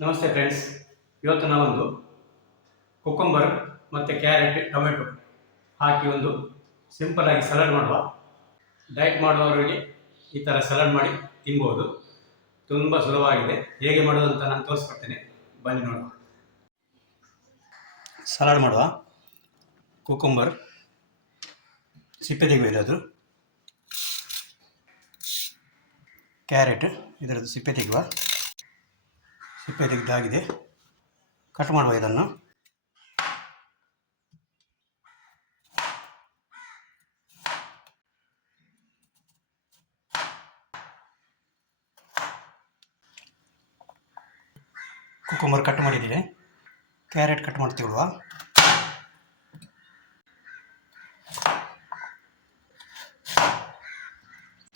ನಮಸ್ತೆ ಫ್ರೆಂಡ್ಸ್, ಇವತ್ತು ನಾವೊಂದು ಕುಕ್ಕಂಬರ್ ಮತ್ತು ಕ್ಯಾರೆಟ್ ಟೊಮೆಟೊ ಹಾಕಿ ಒಂದು ಸಿಂಪಲ್ ಆಗಿ ಸಲಾಡ್ ಮಾಡುವ. ಡಯಟ್ ಮಾಡುವವರಿಗೆ ಈ ಥರ ಸಲಾಡ್ ಮಾಡಿ ತಿನ್ಬೋದು. ತುಂಬ ಸುಲಭವಾಗಿದೆ. ಹೇಗೆ ಮಾಡೋದು ಅಂತ ನಾನು ತೋರಿಸ್ಕೊಡ್ತೇನೆ, ಬನ್ನಿ ನೋಡುವ. ಸಲಾಡ್ ಮಾಡುವ. ಕುಕ್ಕಂಬರ್ ಸಿಪ್ಪೆ ತೆಗೆಯುವುದು, ಅದು ಕ್ಯಾರೆಟ್ ಇದರದ್ದು ಸಿಪ್ಪೆ ತೆಗೆಯುವ. ಸಿಪ್ಪೆ ತೆಗೆದಾಗಿದೆ. ಕಟ್ ಮಾಡುವ ಇದನ್ನು. ಕುಕ್ಕುಂಬರ್ ಕಟ್ ಮಾಡಿದ್ದೀರಿ. ಕ್ಯಾರೆಟ್ ಕಟ್ ಮಾಡಿ ತಗೊಳ್ಳುವ.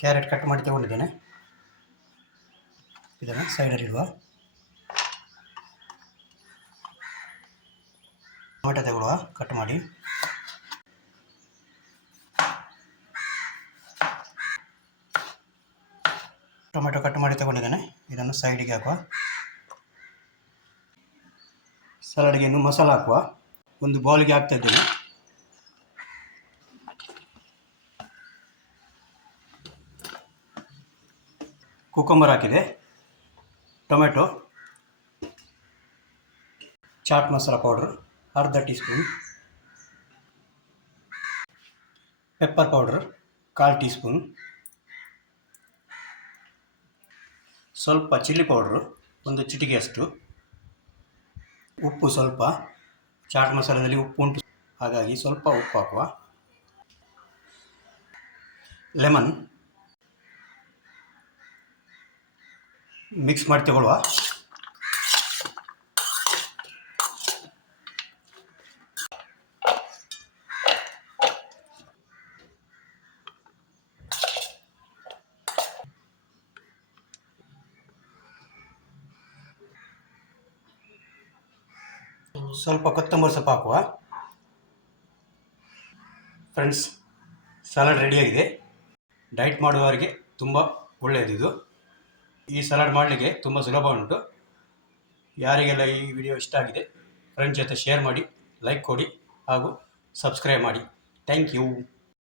ಕ್ಯಾರೆಟ್ ಕಟ್ ಮಾಡಿ ತಗೊಂಡಿದ್ದೇನೆ. ಇದನ್ನು ಸೈಡಲ್ಲಿ ಇಡುವ. ಟೊಮೆಟೊ ತಗೊಳ್ಳುವ, ಕಟ್ ಮಾಡಿ. ಟೊಮೆಟೊ ಕಟ್ ಮಾಡಿ ತಗೊಂಡಿದ್ದೇನೆ. ಇದನ್ನು ಸೈಡಿಗೆ ಹಾಕುವ. ಸಲಾಡ್ಗೆ ಇನ್ನು ಮಸಾಲ ಹಾಕುವ. ಒಂದು ಬೌಲ್ಗೆ ಹಾಕ್ತಾ ಇದ್ದೇನೆ. ಕುಕ್ಕಂಬರ್ ಹಾಕಿದೆ, ಟೊಮೆಟೊ, ಚಾಟ್ ಮಸಾಲ ಪೌಡರ್ ಅರ್ಧ tea spoon, pepper powder 1/4 tea spoon, ಸ್ವಲ್ಪ ಚಿಲ್ಲಿ ಪೌಡ್ರು ಒಂದು ಚಿಟಿಕೆಯಷ್ಟು, ಉಪ್ಪು ಸ್ವಲ್ಪ. ಚಾಟ್ ಮಸಾಲದಲ್ಲಿ ಉಪ್ಪು ಉಂಟು, ಹಾಗಾಗಿ ಸ್ವಲ್ಪ ಉಪ್ಪು ಹಾಕುವ. ಲೆಮನ್ ಮಿಕ್ಸ್ ಮಾಡಿ ತಗೊಳ್ಳುವ. ಸ್ವಲ್ಪ ಕೊತ್ತಂಬರಿ ಸೊಪ್ಪು ಹಾಕುವ. ಫ್ರೆಂಡ್ಸ್, ಸಲಾಡ್ ರೆಡಿಯಾಗಿದೆ. ಡಯಟ್ ಮಾಡುವವರಿಗೆ ತುಂಬ ಒಳ್ಳೆಯದಿದು. ಈ ಸಲಾಡ್ ಮಾಡಲಿಕ್ಕೆ ತುಂಬ ಸುಲಭ ಉಂಟು. ಯಾರಿಗೆಲ್ಲ ಈ ವಿಡಿಯೋ ಇಷ್ಟ ಆಗಿದೆ, ಫ್ರೆಂಡ್ಸ್ ಜೊತೆ ಶೇರ್ ಮಾಡಿ, ಲೈಕ್ ಕೊಡಿ ಹಾಗೂ ಸಬ್ಸ್ಕ್ರೈಬ್ ಮಾಡಿ. Thank you.